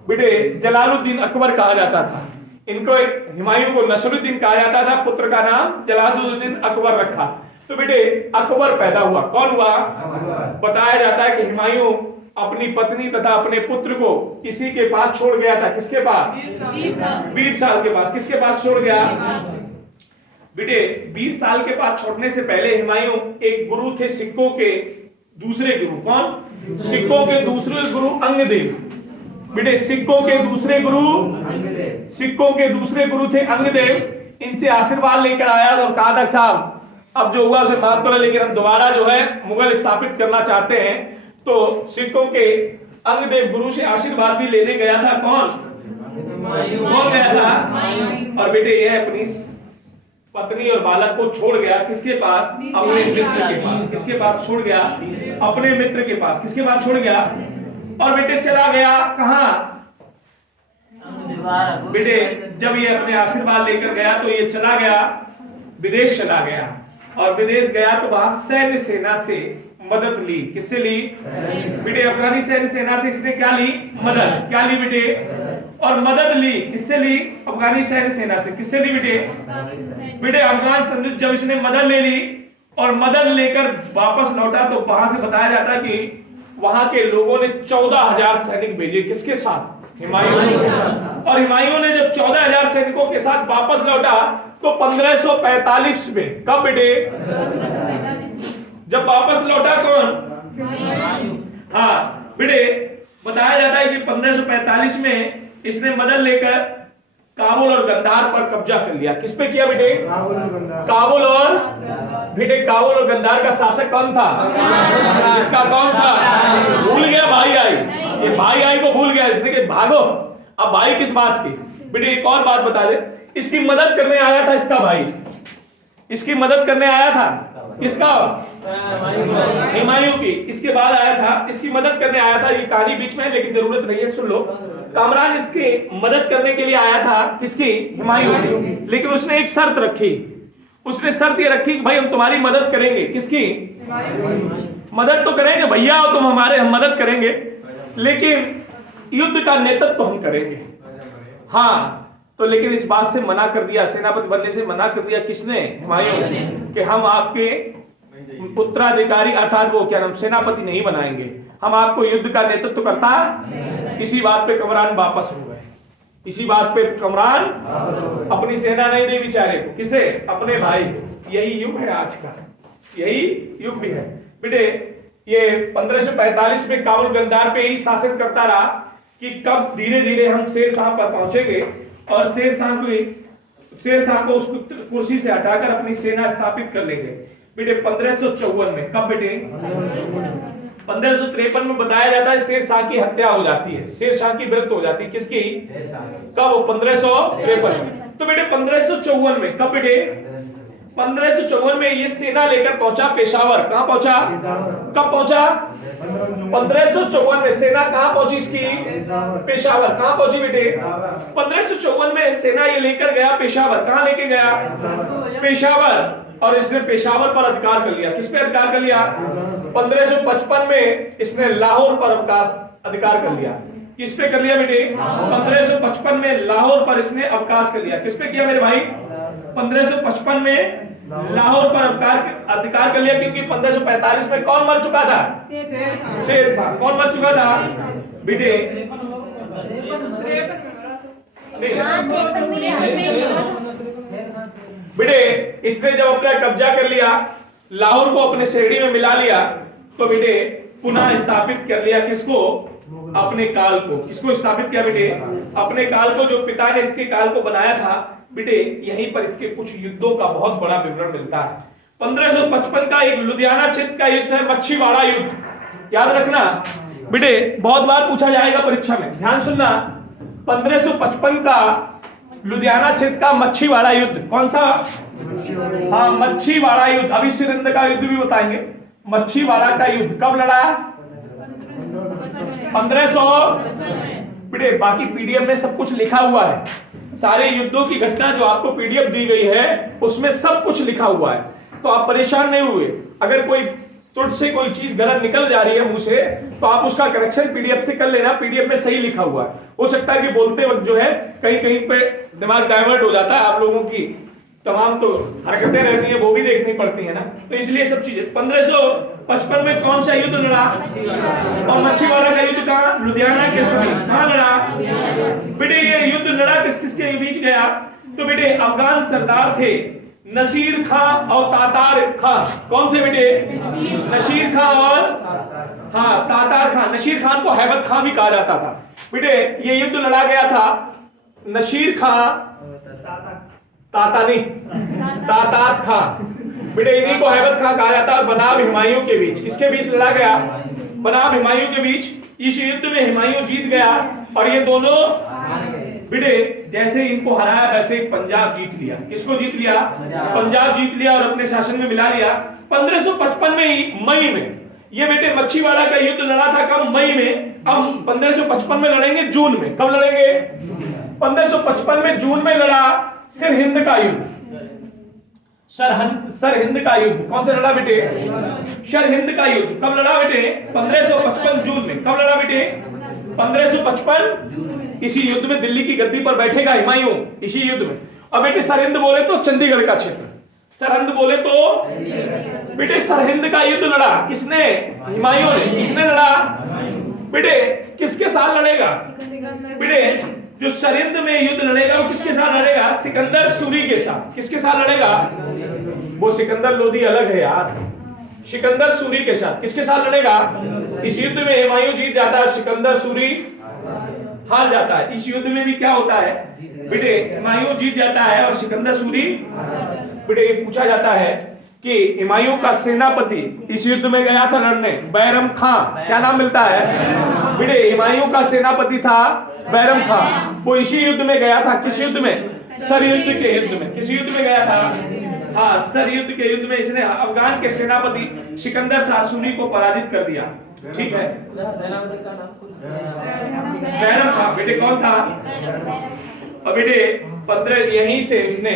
बेटे जलालुद्दीन अकबर कहा जाता था इनको। हुमायूं को नसरुद्दीन कहा जाता था, पुत्र का नाम जलालुद्दीन अकबर रखा। तो बेटे अकबर पैदा हुआ। कौन हुआ? बताया जाता है कि हुमायूं अपनी पत्नी तथा अपने पुत्र को इसी के पास छोड़ गया था। किसके पास? वीर साल के पास। किसके पास छोड़ गया? बेटे वीर साल के पास छोड़ने से पहले हुमायूं एक गुरु थे सिक्कों के दूसरे गुरु। कौन? सिक्कों के दूसरे गुरु अंगदेव। बेटे सिक्कों के दूसरे गुरु थे अंगदेव। इनसे आशीर्वाद लेकर आया और कहा था साहब अब जो हुआ उसे माफ करो, लेकिन हम दोबारा जो है मुगल स्थापित करना चाहते हैं। तो सिखों के अंगदेव गुरु से आशीर्वाद भी लेने गया था कौन गया था? और बेटे ये अपनी पत्नी और बालक को छोड़ गया किसके पास? अपने मित्र के पास। किसके पास छोड़ गया? अपने मित्र के पास। किसके पास छोड़ गया? और बेटे चला गया कहां? बेटे जब ये अपने आशीर्वाद लेकर गया तो ये चला गया विदेश चला गया, और विदेश गया तो वहां सैन्य सेना से मदद ली। किससे ली? बेटे अफगानी सैन्य सेना से इसने क्या ली? मदद। क्या ली बेटे? और मदद ली। किससे ली? अफगानी सैन्य सेना से। किससे ली बेटे? बेटे अफगान समझो जब इसने मदद ले ली और मदद लेकर वापस लौटा तो वहां से बताया जाता कि वहां के लोगों ने 14,000 सैनिक भेजे। किसके साथ? हुमायूं। और हुमायूं ने जब 14,000 सैनिकों के साथ वापस लौटा तो 1545 में, कब बेटे? जब वापस लौटा कौन? हाँ बेटे बताया जाता है कि 1545 में इसने मदद लेकर काबुल और गंधार पर कब्जा कर लिया। किस पे किया बेटे? काबुल और बेटे काबुल और गंधार का शासक कौन था? इसका कौन था? भूल गया भाई आई। ये भाई आई को भूल गया इसने कि भागो। अब भाई किस बात की? बेटे एक और बात बता दे, इसकी मदद करने आया था इसका भाई। इसकी मदद करने आया था किसका? हुमायूं की। इसके बाद आया था, इसकी मदद करने आया था। ये कहानी बीच में है लेकिन जरूरत नहीं है, सुन लो। कामरान इसकी मदद करने के लिए आया था किसकी? हुमायूं की। लेकिन उसने एक शर्त रखी। उसने शर्त ये रखी कि भाई हम तुम्हारी मदद करेंगे। किसकी? मदद तो करेंगे भैया, हो तुम हमारे, हम मदद करेंगे, लेकिन युद्ध का नेतृत्व तो हम करेंगे। हाँ तो लेकिन इस बात से मना कर दिया, सेनापति बनने से मना कर दिया। किसने? हुमायूं ने। कि हम आपके उत्तराधिकारी अर्थात वो क्या नाम सेनापति नहीं बनाएंगे, हम आपको युद्ध का नेतृत्व करता। इसी बात पे कमरान वापस हो गए। इसी बात पे कमरान अपनी सेना नहीं दी बेचारे को। किसे? अपने भाई को। यही युग है आज का, यही युग भी है बेटे। ये 1545 में काबुल गंदार पे ही शासन करता रहा कि कब धीरे धीरे हम शेर शाह पर पहुंचेंगे और शेर शाह को उस कुर्सी से हटाकर अपनी सेना स्थापित कर लेंगे। बेटे 1554 में, कब बेटे? 1553 में बताया जाता है शेर शाह की हत्या हो जाती है, शेर शाह की मृत्यु हो जाती है। किसकी? कब? 1553 में। तो बेटे 1554 में, कब बेटे? 1554 में ये सेना लेकर पहुंचा पेशावर। कहां पहुंचा? कब पहुंचा? 1554 में सेना कहां पहुंची इसकी? पेशावर। कहां पहुंची बेटे? 1554 में सेना ये लेकर गया पेशावर। कहां लेके गया? पेशावर। और इसने पेशावर पर अधिकार कर लिया। किस पे अधिकार कर लिया? 1555 में इसने लाहौर पर अधिकार कर लिया। किस पे कर लिया बेटे? 1555 में लाहौर पर इसने अवकाश कर लिया। किस पे किया मेरे भाई? 1555 में लाहौर पर अधिकार कर लिया, क्योंकि 1545 में कौन मर चुका था? शेर शाह। कौन मर चुका था बेटे? बेटे इसने जब अपना कब्जा कर लिया, लाहौर को अपने शहरी में मिला लिया, तो बेटे पुनः स्थापित कर लिया किसको? अपने काल को। किसको स्थापित किया बेटे? अपने काल को। जो पिता ने इसके काल को बनाया था बेटे, यहीं पर इसके कुछ युद्धों का बहुत बड़ा विवरण मिलता है। 1555 का एक लुधियाना क्षेत्र का युद्ध है, मच्छीवाड़ा युद्ध। याद रखना बेटे, बहुत बार पूछा जाएगा परीक्षा में, ध्यान सुनना। 1555 का लुधियाना क्षेत्र का मच्छीवाड़ा युद्ध। कौन सा? हाँ मच्छीवाड़ा युद्ध। अभी सिरंद का युद्ध भी बताएंगे। मच्छीवाड़ा का युद्ध कब लड़ा? 1500। बेटे बाकी पीडीएफ में सब कुछ लिखा हुआ है, सारे युद्धों की घटना जो आपको पीडीएफ दी गई है उसमें सब कुछ लिखा हुआ है, तो आप परेशान नहीं हुए। अगर कोई तुझ से कोई चीज गलत निकल जा रही है मुंह से, तो आप उसका करेक्शन पीडीएफ से कर लेना। पीडीएफ में सही लिखा हुआ है। हो सकता है कि बोलते वक्त जो है कहीं कहीं पे दिमाग डाइवर्ट हो जाता है। आप लोगों की तमाम तो हरकतें रहती हैं, वो भी देखनी पड़ती है ना, तो इसलिए सब चीजें। 1555 में कौन सा युद्ध लड़ा? और मच्छीवाड़ा का युद्ध कहाँ? लुधियाना के समीप। कहाँ लड़ा बेटे? ये युद्ध लड़ा किस किसके बीच गया? तो बेटे अफगान सरदार थे नसीर खां और तातार खान। कौन थे बेटे? नसीर खां और तातार खान। नसीर खान को हैबत खां भी कहा जाता था। बेटे ये युद्ध लड़ा गया था। नसीर खां तातात खां, बेटे इन्हीं को हैबत खां कहा जाता है। बनाब हुमायूं के बीच। किसके बीच लड़ा गया? बनाम हुमायूं के बीच। इस युद्ध में हुमायूं जीत गया और ये दोनों बेटे जैसे इनको हराया वैसे पंजाब जीत लिया। किसको जीत लिया? पंजाब जीत लिया और अपने शासन में मिला लिया। 1555 में ही मई में ये बेटे मच्छीवाड़ा का युद्ध लड़ा था। कब? मई में। अब 1555 में लड़ेंगे जून में। कब लड़ेंगे? 1555 में जून में लड़ा सरहिंद का युद्ध। सरहिंद का युद्ध कौन सा लड़ा बेटे? सरहिंद का युद्ध कब लड़ा बेटे? 1555 जून में। कब लड़ा बेटे? 1555। इसी युद्ध में दिल्ली की गद्दी पर बैठेगा हुमायूं, इसी युद्ध में। और बेटे सरहिंद बोले तो चंडीगढ़ का क्षेत्र, सरहिंद बोले तो बेटे सरहिंद का युद्ध लड़ा किसने? हुमायूं ने। किसने लड़ा बेटे? किसके साथ लड़ेगा बेटे? जो सरहिंद में युद्ध लड़ेगा वो किसके साथ लड़ेगा? सिकंदर सूरी के साथ। किसके साथ लड़ेगा? वो सिकंदर लोदी अलग है यार, सिकंदर सूरी के साथ। किसके साथ लड़ेगा? इस युद्ध में हुमायूं जीत जाता है, सिकंदर सूरी हार जाता है। इस युद्ध में भी क्या होता है बेटे? हुमायूं जीत जाता है और सिकंदर सूरी। बेटे ये पूछा जाता है कि हुमायूं का सेनापति इस युद्ध में गया था लड़ने, बैरम खां। क्या नाम मिलता है बेटे? हुमायूं का सेनापति था बैरम खां। वो इसी युद्ध में गया था। किस युद्ध में? सर युद्ध के युद्ध में। किस युद्ध में गया था? हाँ, सर युद्ध के युद्ध में इसने अफगान के सेनापति सिकंदर शाह सूरी को पराजित कर दिया। ठीक है, बैरम खां बेटे कौन था? और बेटे 15 यहीं से इसने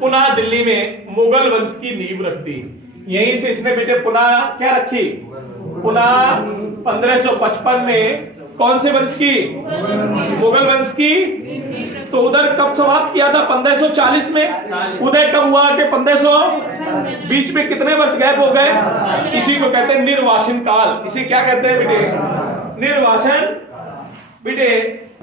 पुनः दिल्ली में मुगल वंश की नींव रख दी। यहीं से इसने बेटे पुनः क्या रखी? पुनः 1555 में कौन से वंश की? मुगल वंश की। तो उधर कब समाप्त किया था? 1540 में। उदय कब हुआ कि 1500? बीच में कितने वर्ष गैप हो गए? इसी को कहते हैं निर्वासन काल। इसे क्या कहते हैं बेटे? निर्वासन। बेटे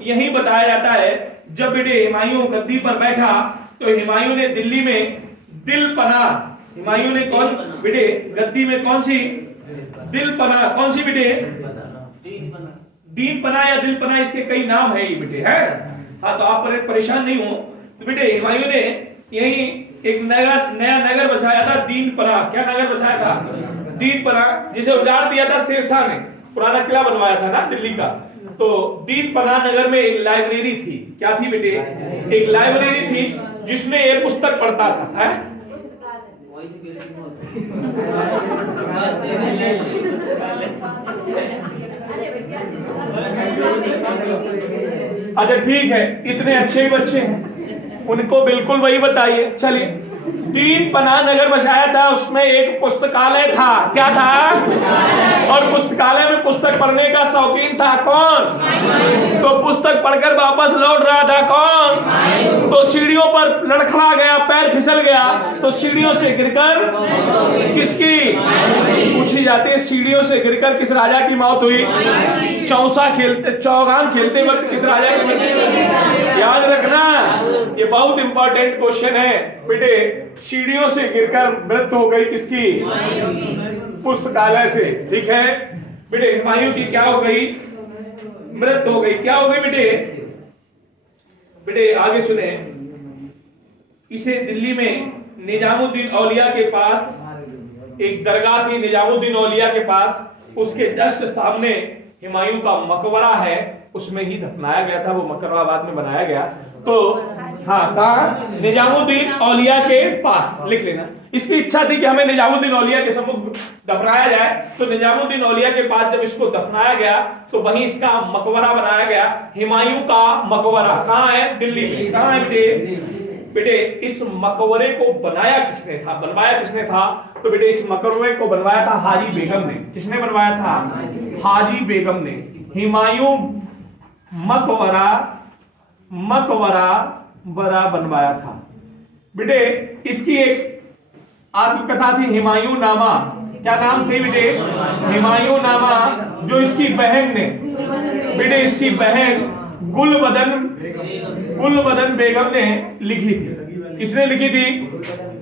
यही बताया जाता है जब बेटे हुमायूं गद्दी पर बैठा तो हुमायूं ने दिल्ली में दिलपना, हुमायूं ने कौन बेटे गद्दी में कौन सी? दिलपना। कौन सी बेटे? दीनपना या दिलपना, इसके कई नाम है ये बेटे, है। हाँ, तो आप परेशान नहीं हो। तो बेटे हुमायूं ने यही एक नया नगर बसाया था, दीनपना। क्या नगर बसाया था? दीनपना, जिसे उजाड़ दिया था शेरशाह ने। पुराना किला बनवाया था ना दिल्ली का। तो दीनपना नगर में एक लाइब्रेरी थी। क्या थी बेटे? एक लाइब्रेरी थी जिसमें एक पुस्तक पढ़ता था, है? अच्छा ठीक है, इतने अच्छे बच्चे हैं, उनको बिल्कुल वही बताइए। चलिए, दीनपना नगर बसाया था, उसमें एक पुस्तकालय था। क्या था? और पुस्तकालय में पुस्तक पढ़ने का शौकीन था कौन? तो पुस्तक पढ़कर वापस लौट रहा था कौन? तो सीढ़ियों पर लड़खड़ा गया, पैर फिसल गया, तो सीढ़ियों से गिरकर किसकी पूछी जाती है? सीढ़ियों से गिरकर किस राजा की मौत हुई? चौगान खेलते वक्त किस राजा की मौत हुई? याद रखना, ये बहुत इंपॉर्टेंट क्वेश्चन है बेटे। सीढ़ियों से गिरकर मृत्यु हो गई किसकी? पुस्तकालय से। ठीक है बेटे, हुमायूं की क्या हो गई? मृत्यु हो गई। क्या हो गई बेटे? बेटे आगे सुने। इसे दिल्ली में निजामुद्दीन औलिया के पास एक दरगाह थी, निजामुद्दीन औलिया के पास, उसके जस्ट सामने हुमायूं का मकबरा है, उसमें ही दफनाया गया था। वो मकबरा बाद में बनाया गया। तो हाँ, कहाँ? निजामुद्दीन औलिया के पास। लिख लेना। इसकी इच्छा थी कि हमें निजामुद्दीन औलिया के सम्मुख दफनाया जाए। तो निजामुद्दीन औलिया के पास जब इसको दफनाया गया तो वहीं इसका मकबरा बनाया गया। हुमायूं का मकबरा कहाँ है? दिल्ली में। कहाँ है बेटे? बेटे इस मकबरे को बनाया किसने था? बनवाया किसने था? तो बेटे इस मकबरे को बनवाया था हाजी बेगम ने। किसने बनवाया था? हाजी बेगम ने। हुमायूं मकबरा बड़ा बनवाया था। बेटे इसकी एक आत्मकथा थी, हुमायूं नामा। क्या नाम थी बेटे? हुमायूं नामा, जो इसकी बहन ने बेटे इसकी बहन गुलबदन बेगम ने लिखी थी। किसने लिखी थी?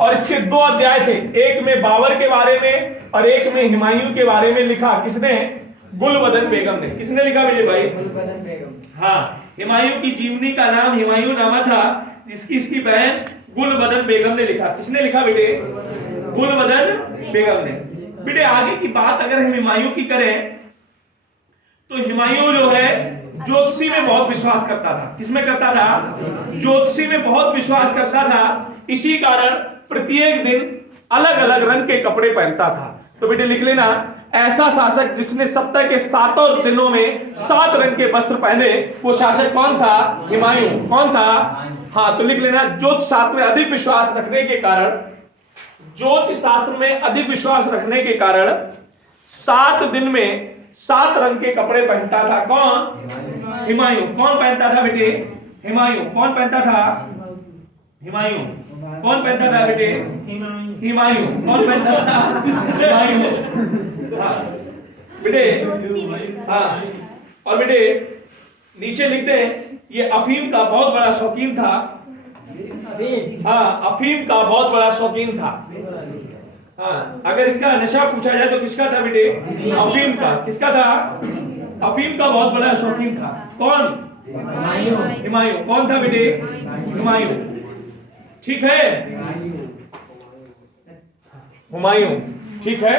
और इसके 2 अध्याय थे, एक में बाबर के बारे में और एक में हुमायूं के बारे में लिखा। किसने? गुलबदन बेगम ने। किसने लिखा मेरे भाई? हाँ, हुमायूं की जीवनी का नाम हुमायूं नामा था, जिसकी इसकी बहन गुलबदन बेगम ने लिखा। किसने लिखा बेटे? गुलबदन बेगम ने। बेटे आगे की बात अगर हम हुमायूं की करें तो हुमायूं जो है ज्योतिषी में बहुत विश्वास करता था। किसमें करता था? ज्योतिषी में बहुत विश्वास करता था। इसी कारण प्रत्येक दिन अलग अलग रंग के कपड़े पहनता था। तो बेटे लिख लेना, ऐसा शासक जिसने सप्ताह के 7 दिनों में 7 रंग के वस्त्र पहने, वो शासक कौन था? हुमायूं। कौन था? हाँ, तो लिख लेना, ज्योतिष शास्त्र में अधिक विश्वास रखने के कारण, ज्योतिष शास्त्र में अधिक विश्वास रखने के कारण 7 दिन में 7 रंग के कपड़े पहनता था। कौन? हुमायूं। कौन पहनता था बेटे? हुमायूं। कौन पहनता था? हुमायूं। कौन पहनता था बेटे? हुमायूं। कौन पहनता था? हुमायूं। हाँ बेटे, हाँ। और बेटे नीचे लिख दे, ये अफीम का बहुत बड़ा शौकीन था। हाँ, अफीम का बहुत बड़ा शौकीन था। हाँ, अगर इसका नशा पूछा जाए तो किसका था बेटे? अफीम का। किसका था? अफीम का बहुत बड़ा शौकीन था। कौन? हुमायूं। कौन था बेटे? हुमायूं। ठीक है, हुमायूं। ठीक है,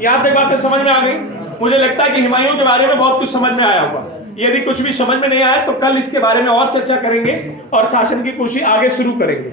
यहां तक बातें समझ में आ गई। मुझे लगता है कि हुमायूं के बारे में बहुत कुछ समझ में आया होगा। यदि कुछ भी समझ में नहीं आया तो कल इसके बारे में और चर्चा करेंगे और शासन की कोशिश आगे शुरू करेंगे।